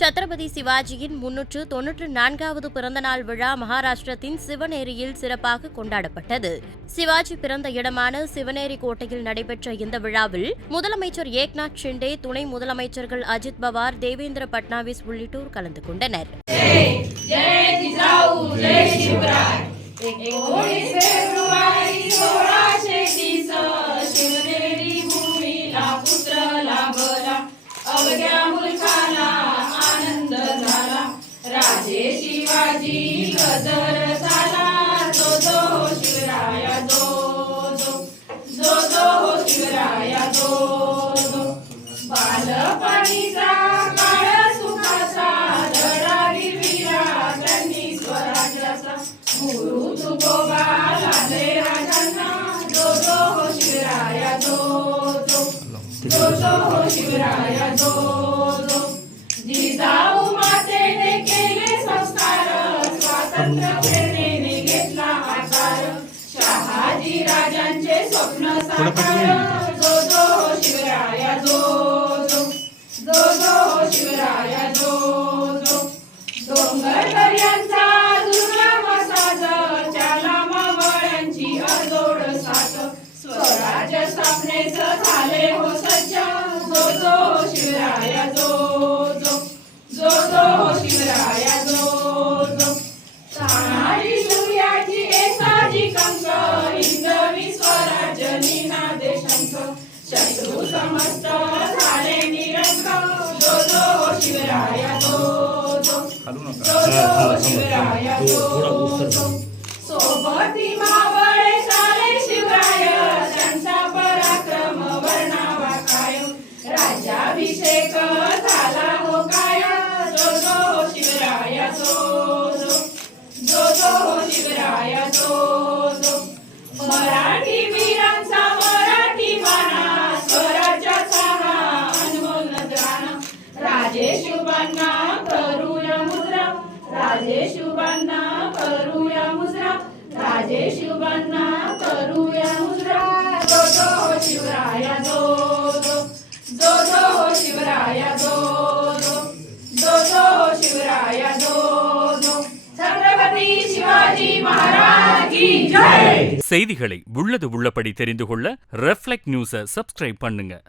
சத்ரபதி சிவாஜியின் 394வது பிறந்தநாள் விழா மகாராஷ்டிரத்தின் சிவனேரியில் சிறப்பாக கொண்டாடப்பட்டது. சிவாஜி பிறந்த இடமான சிவனேரி கோட்டையில் நடைபெற்ற இந்த விழாவில் முதலமைச்சர் ஏக்நாத் ஷிண்டே, துணை முதலமைச்சர்கள் அஜித் பவார், தேவேந்திர பட்னாவிஸ் உள்ளிட்டோர் கலந்து கொண்டனர். राजे शिवाजी गजर झाला, जो जो हो शिवराया जो जो, जो जो हो शिवराया जो जो. बालपणीचा काळ सुखाचा, धडावी वीरा त्यांनी स्वराज्याचा, गुरु तुकोबा लाभले राजांना, जो जो हो शिवराया जो जो, जो जो हो शिवराया जो जो. जिजाऊ मातेने केले संस्कार, स्वातंत्र्य प्रेरणेने घेतला आकार, शहाजी राजांचे स्वप्न साकार, जो जो हो शिवराया जो जो, जो जो हो शिवराया जो जो. डोंगर दर्यांचा दुर्गम साज, त्याला मावळ्यांची अजोड साथ, स्वराज्य स्थापनेच झाले हो सज्ज, जो जो हो शिवराया जो जो, जो जो हो शिवराया जो जो. तानाजी सूर्याची ऐसाजी कंक, हिंदवी स्वराज्य निनादे शंख, शत्रू समस्त झाले निरंक, जो जो हो शिवराया जो जो, जो जो हो शिवराया जो जो. सोबती मावळे सारे शिवराय, त्यांचा पराक्रम वर्णावा काय, राज्याभिषेक झाला हो काय, जो जो हो शिवराया जो जो, जो जो हो शिवराया जो जो. मराठी वीरांचा मराठी बाणा, स्वराज्याचा हा अनमोल नजराणा, राजे शुभांना करूया मुद्रा, राजे शुभांना करूया मुद्रा, राजे शुभांना करूया मुद्रा, जो जो हो शिवराया जो जो, जो जो हो शिवराया जो जो, जो जो हो शिवराया जो जो. छत्रपति शिवाजी महाराज की जय. செய்திகளை உள்ளது உள்ளபடி தெரிந்து கொள்ள ரெஃப்ளெக்ட் நியூஸை சப்ஸ்கிரைப் பண்ணுங்க.